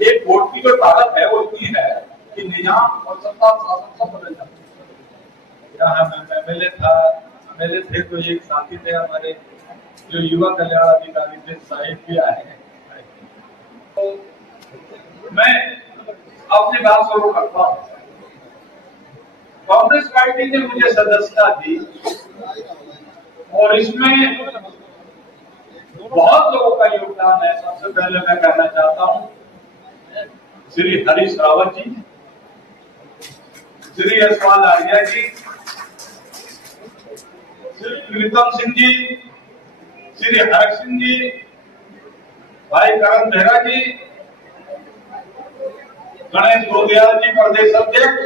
एक वोट की जो ताकत है वो इतनी है कि निजाम और सत्ता शासन सब बदल जाता है। एमएलए था, एमएलए थे तो एक साथी थे हमारे जो युवा कल्याण अधिकारी थे, साहिब भी आए हैं। तो मैं अपनी बात शुरू करता हूँ। कांग्रेस पार्टी ने मुझे सदस्यता दी और इसमें बहुत लोगों का योगदान है। सबसे पहले मैं कहना चाहता हूँ श्री हरीश रावत जी, श्री यशपाल आर्या जी, श्री प्रीतम सिंह जी, श्री हरक सिंह जी, भाई करण मेहरा जी, गणेश गोदयाल जी प्रदेश अध्यक्ष,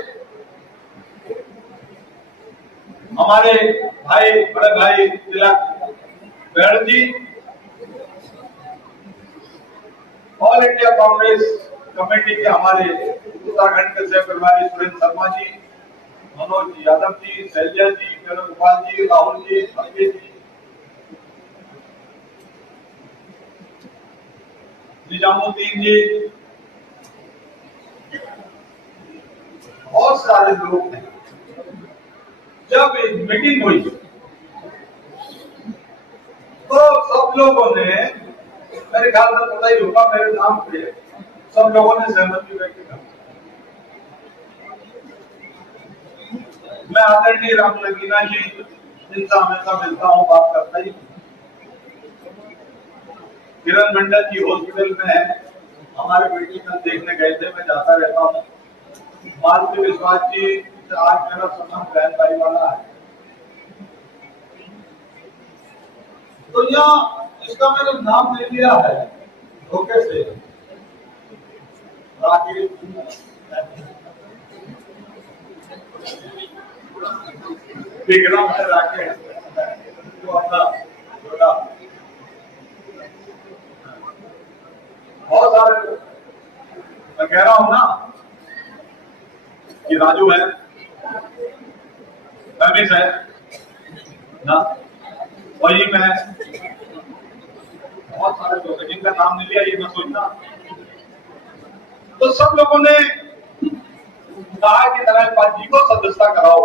हमारे भाई बड़े भाई तिलक बैड़ जी, ऑल इंडिया कांग्रेस कमेटी के हमारे उत्तराखंड के सह प्रभारी सुरेंद्र शर्मा जी, मनोज यादव जी, शैलजा जी, वेणुगोपाल जी, राहुल जी, अंकित जी, निजामुद्दीन जी, बहुत सारे लोग हैं। जब मीटिंग हुई तो सब लोगों ने, मेरे ख्याल में पता ही होगा, मेरे नाम पे सब लोगों ने सहमति व्यक्त की। मैं आदरणीय राम लगीना जी जिनसे हमेशा मिलता हूँ, बात करता ही। किरण मंडल जी हॉस्पिटल में है, हमारे बेटी का देखने गए थे, मैं जाता रहता हूँ। मालती विश्वास जी से आज मेरा संबंध बहन भाई वाला है। तो यहाँ इसका मैंने नाम ले लिया है धोखे से, राकेश विक्रम है, राकेश जो अपना छोटा, बहुत सारे लोग। मैं कह रहा हूं ना कि राजू है, रमेश है ना, वहीम है, बहुत सारे लोग हैं जिनका नाम नहीं लिया, ये मैं सोचना। तो सब लोगों ने कहा कि नारायण जी को सदस्यता कराओ।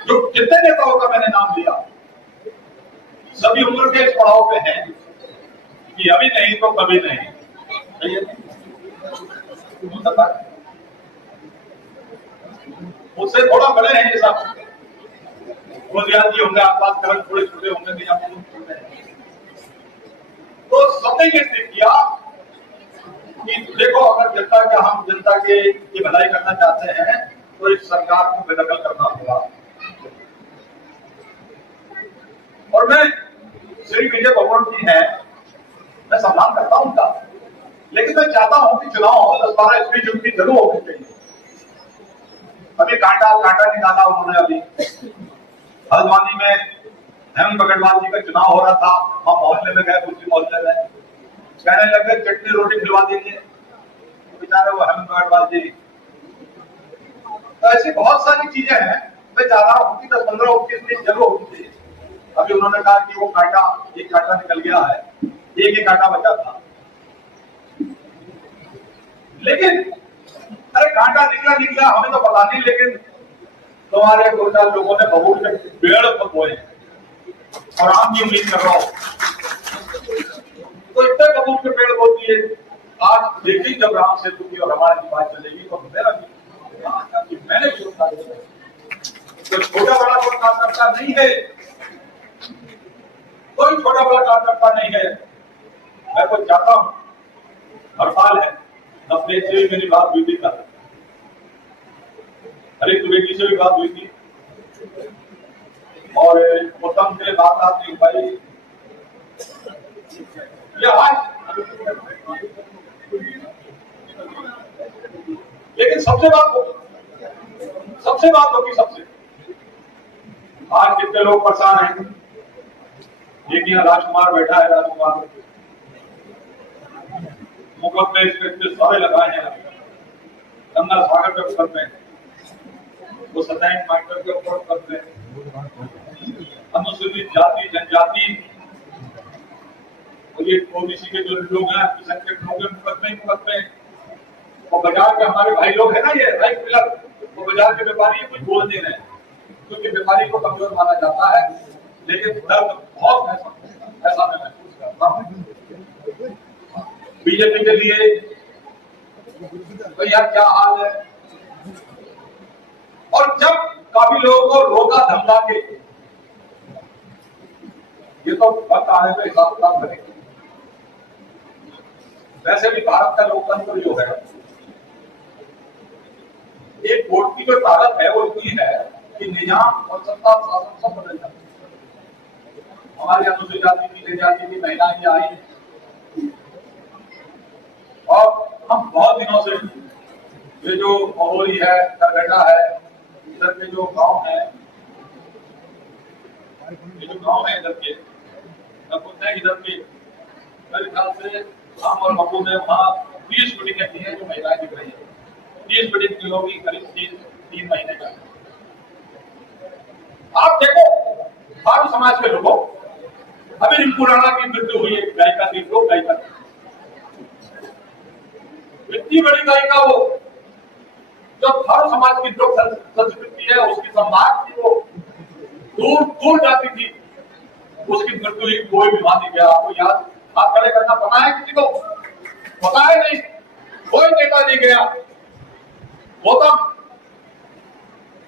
जो कितने नेताओं का मैंने नाम लिया, सभी उम्र के इस पड़ाव पे हैं कि अभी नहीं तो कभी नहीं। उससे थोड़ा बड़े हैं ये सब, गोदियाल जी होंगे आसपास, करण थोड़े छोटे होंगे, नहीं आप छोटे हैं। तो सबने ये तय किया कि देखो, अगर जनता का, हम जनता के की भलाई करना चाहते हैं तो इस सरकार को बेदखल करना होगा। और मैं श्री विजय भगवान जी हैं, मैं सम्मान करता हूं उनका, लेकिन मैं चाहता हूं कि चुनाव 10-12 स्पीच उनकी जरूर होनी चाहिए। अभी कांटा निकाला उन्होंने, अभी हल्द्वानी में हेमंत अग्रवाल जी का चुनाव हो रहा था, हम मोहल्ले में गए, उसी मोहल्ले में कहने लगे चटनी रोटी खिलवा देंगे, बेचारे वो हेमंत अग्रवाल जी। तो ऐसी बहुत सारी चीजें हैं, मैं चाह रहा हूं कि 10-15 उनकी स्पीच जरूर होनी चाहिए। अभी उन्होंने कहा कि वो कांटा, एक कांटा निकल गया है, एक ही कांटा बचा था, लेकिन अरे कांटा निकला हमें तो पता नहीं, लेकिन तुम्हारे 2-4 लोगों ने बबूल के पेड़ पर बोए और आम की उम्मीद कर रहा हूं, तो इतने बबूल के पेड़ बो दिए। आज देखिए जब राम सेतु की और हमारे की बात चलेगी तो मेरा मैंने तो छोटा बड़ा कोई कार्यकर्ता नहीं है, कोई छोटा बड़ा कार्यकर्ता नहीं है। मैं तो चाहता हूं, हड़ताल है, नफरेत से भी मेरी बात हुई थी, हरीश द्विवेदी से भी बात हुई थी, और उत्तम से बात आपने भाई या आज, लेकिन सबसे बात होगी सबसे। आज कितने लोग परेशान हैं, एक यहाँ राजकुमार बैठा है, राजकुमार मुकदमे इतने सारे लगाए हैं, गंगा सागर के ऊपर में, वो सत्यायन माइटर के ऊपर करते हैं, अनुसूचित जाति जनजाति और ये ओबीसी के जो लोग हैं, संख्यक लोग हैं, मुकदमे और बाजार के हमारे भाई लोग हैं ना, ये राइस मिलर, वो बाजार के व्यापारी कुछ बोल नहीं रहे, क्योंकि व्यापारी को कमजोर माना जाता है, लेकिन दर्द बहुत ऐसा मैं महसूस करता हूँ। बीजेपी के लिए तो यार क्या हाल है। और जब काफी लोगों को रोका धमका के, ये तो वक्त आने पे हिसाब किताब करेंगे। वैसे भी भारत का लोकतंत्र जो है, एक वोट की जो ताकत है वो इतनी है कि निजाम और सत्ता शासन सब बदल जाता है। हमारी अनुसूचित जाति की, जनजाति की महिलाएं आई और हम बहुत दिनों से ये जो महोली है, करगटा है, इधर के जो गांव है, ये जो गांव है इधर के इधर के, मेरे ख्याल से हम और बब्बू ने वहाँ 20 मीटिंगें की हैं जो महिलाएं दिख रही है। 30 मीटिंग की होगी, करीब 3 महीने का। आप देखो साधु समाज के लोगों, अभी रिंकू राणा की मृत्यु हुई है, गायिका थी, लोग गायिका थी, इतनी बड़ी गायिका वो, जो साधु समाज की जो संस्कृति है उसकी संभाग थी, वो दूर दूर जाती थी, उसकी मृत्यु हुई, कोई भी मान नहीं गया। आपको याद, हाथ खड़े करना पता है किसी को? पता है नहीं, कोई नेता नहीं गया। गौतम,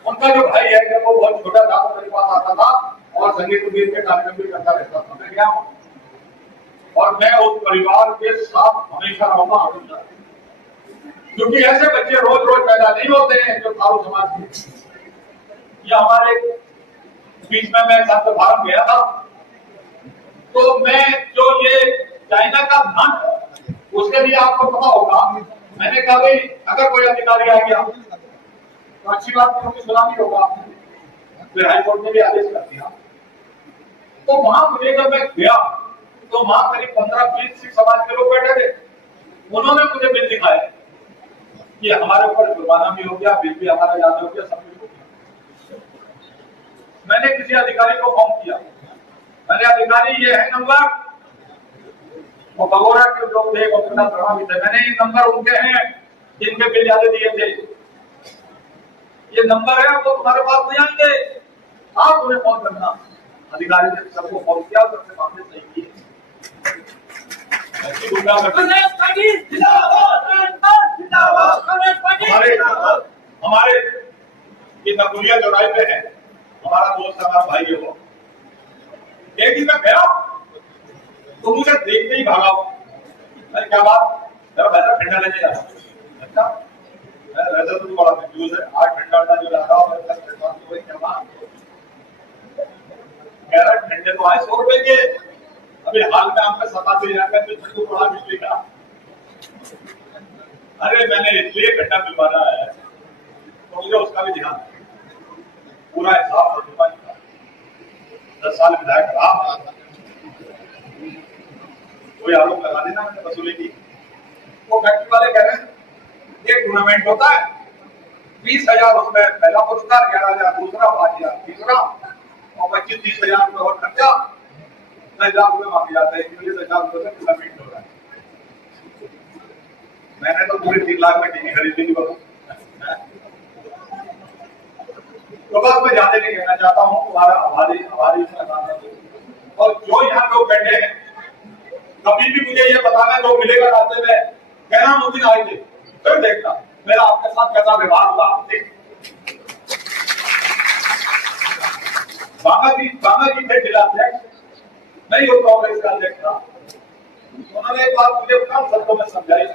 उनका जो भाई है, जब वो बहुत छोटा था तो मेरे पास आता था और संगीत के कार्यक्रम भी करता रहता था, मैं गया और मैं उस परिवार के साथ हमेशा रहूंगा, हमेशा, क्योंकि ऐसे बच्चे रोज रोज पैदा नहीं होते हैं जो साधु समाज के। ये हमारे बीच में मैं संत भारत गया था, तो मैं जो ये चाइना का धन, उसके लिए आपको पता होगा, मैंने कहा भाई अगर कोई अधिकारी आ गया तो अच्छी बात क्योंकि सलामी होगा, फिर हाईकोर्ट ने भी आदेश कर दिया। तो वहां मुझे जब मैं गया तो वहां करीब 15-20 सिख समाज के लोग बैठे थे, उन्होंने मुझे बिल दिखाया कि हमारे ऊपर जुर्माना भी हो गया, बिल भी हमारा याद हो गया, सब कुछ हो गया। मैंने किसी अधिकारी को फोन किया, मैंने अधिकारी ये है नंबर, वो बगोरा के लोग थे, वो प्रभावित थे, मैंने ये नंबर उनके हैं जिनके बिल ज्यादा दिए थे, ये नंबर है, वो तुम्हारे पास नहीं आएंगे, आप उन्हें फोन करना। अधिकारी ने सबको फोन किया, सबसे मामले सही किए। हमारे ये नकुलिया चौराहे पे है, हमारा दोस्त, हमारा भाई है वो। एक दिन मैं गया तो मुझे देखते ही भागा, अरे क्या बात, जरा वैसा ठंडा लेने जा रहा। अच्छा, वैसे तो बड़ा कंफ्यूज है, 8 ठंडा जो ला रहा हूँ, क्या बात, कह रहा ठंडे तो आए 100 रुपए के, अभी हाल में आपका 87,000 का ठंडू बढ़ा बिजली का। अरे मैंने इसलिए ठंडा पिलवाना है तो मुझे उसका भी ध्यान, पूरा हिसाब हो चुका है। 10 साल विधायक रहा, कोई आरोप लगा देना मैंने वसूली की। वो फैक्ट्री वाले कह रहे हैं एक टूर्नामेंट होता है, 20,000 उसमें पहला पुरस्कार, 11,000 दूसरा, 5,000 तीसरा और 25-30 हजार रुपए और खर्चा, 10,000 रुपए मांगे जाते हैं, 10,000 रुपए से टूर्नामेंट हो रहा है। मैंने तो पूरे 3 लाख में टीवी खरीदी थी बस। तो बस मैं ज्यादा नहीं कहना चाहता हूँ, तुम्हारा आभारी और जो यहाँ लोग बैठे हैं, कभी भी मुझे ये बताना जो मिलेगा रास्ते में, कहना मुझे आए थे, फिर देखना मेरा आपके साथ कैसा व्यवहार हुआ। बांगा जी थे जिला अध्यक्ष, नहीं वो कांग्रेस का अध्यक्ष था, उन्होंने एक बात मुझे कम शब्दों में समझाई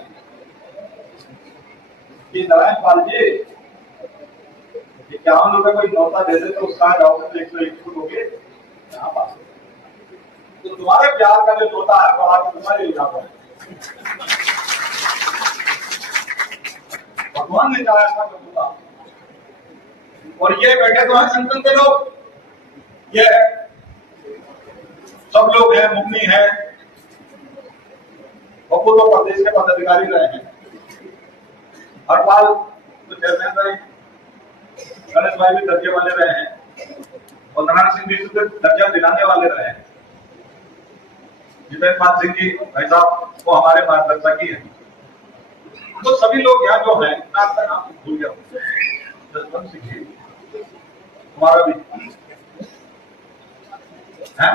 कि नारायण पाल जी, 51 रुपए कोई नौता दे दे तो उसका जाओगे तो 101 फुट हो गए यहाँ पास, तो तुम्हारे प्यार का जो नौता है वो आज तुम्हारे यहाँ पर भगवान ने चाहा ऐसा करूंगा। और ये बैठे तो हैं संगठन के लोग, ये सब लोग हैं, मुन्नी है, बब्बू तो प्रदेश के पदाधिकारी रहे हैं, हरपाल तो चेयरमैन रहे, गणेश भाई भी दर्जे वाले रहे हैं और नारायण सिंह जी दर्जा दिलाने वाले रहे हैं। जितेंद्र पाल सिंह जी भाई साहब वो हमारे मार्गदर्शक ही है। तो सभी लोग यहाँ जो है, मैं आपका नाम भूल गया जसवंत सिंह जी, हमारा भी है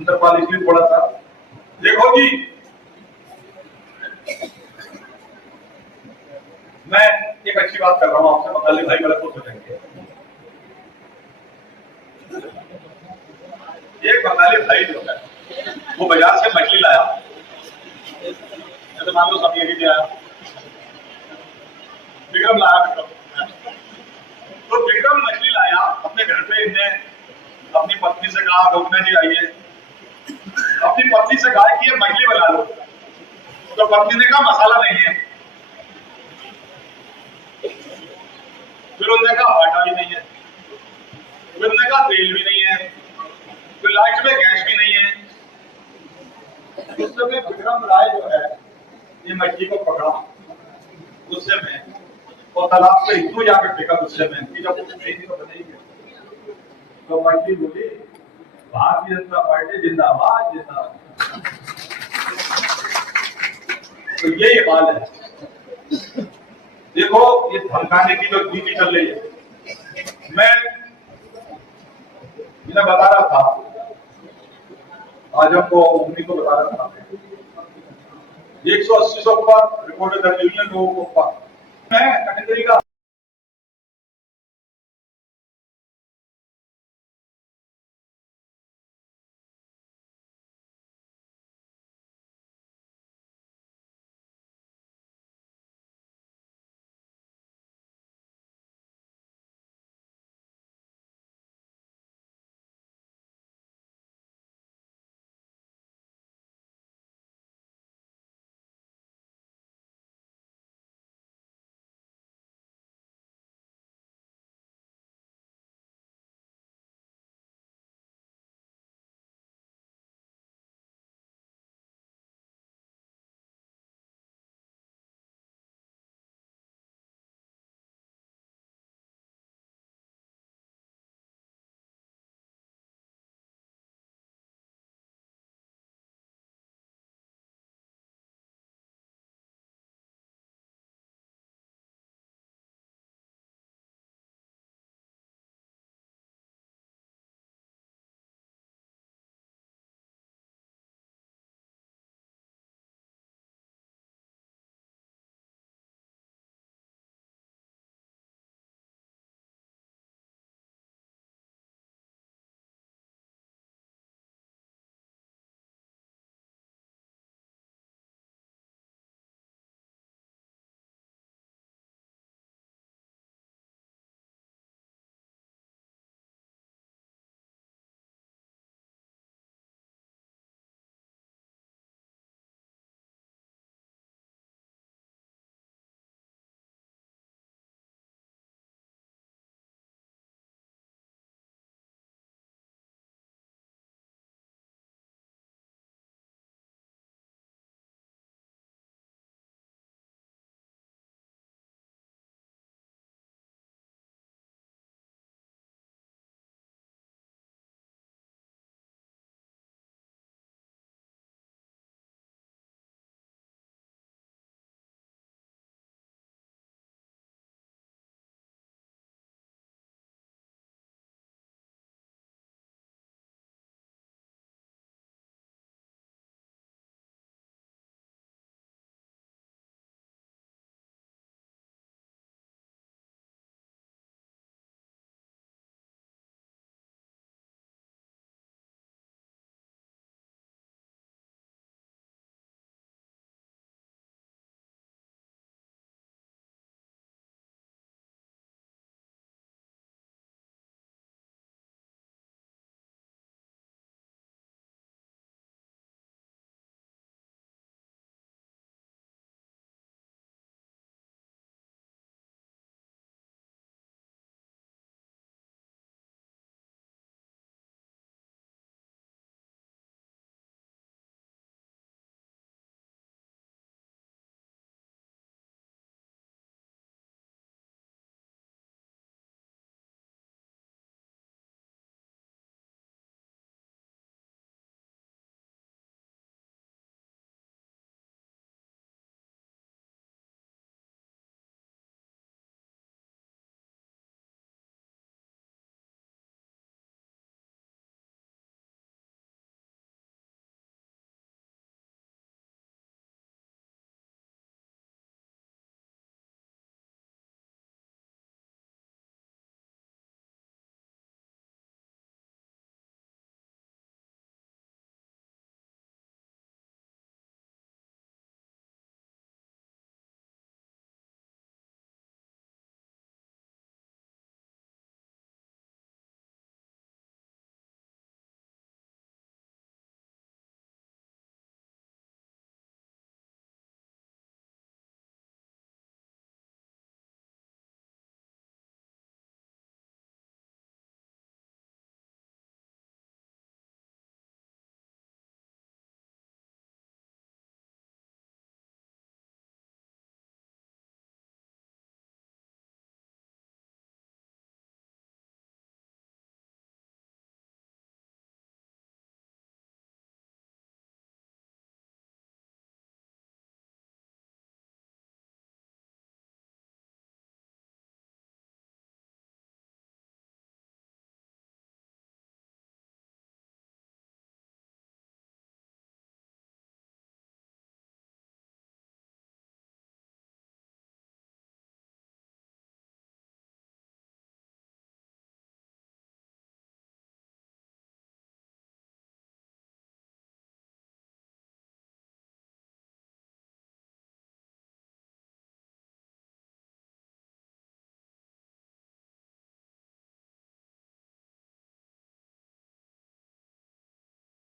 इंद्रपाल, इसलिए थोड़ा सा देखो जी, मैं एक अच्छी बात कर रहा हूँ आपसे, मकाली भाई बड़ा खुश हो जाएंगे। एक बंगाली भाई जो है वो बाजार से मछली लाया, जैसे मान लो सब यही दिया, विक्रम लाया, विक्रम तो विक्रम मछली लाया अपने घर पे, इन्हें अपनी पत्नी से कहा रोकना जी आइए, अपनी पत्नी से कहा कि ये मछली बना लो, तो पत्नी ने कहा मसाला नहीं है, फिर उन्होंने कहा आटा भी नहीं है, फिर उन्होंने कहा तेल भी नहीं है, फिर लास्ट में गैस भी नहीं है। उस समय विक्रम राय जो है ये मछली को पकड़ा गुस्से में और तालाब से इतू जाकर फेंका गुस्से में कि जब कुछ नहीं तो बनेगी, तो मछली बोली भारतीय जनता पार्टी जिंदाबाद जिंदाबाद। तो ये हाल है। देखो ये धमकाने की जो नीति चल रही है, मैं इन्हें बता रहा था, आज हमको उन्हीं को बता रहा था, 180 से ऊपर रिपोर्ट दर्ज हुई है लोगों को ऊपर। मैं कैटेगरी का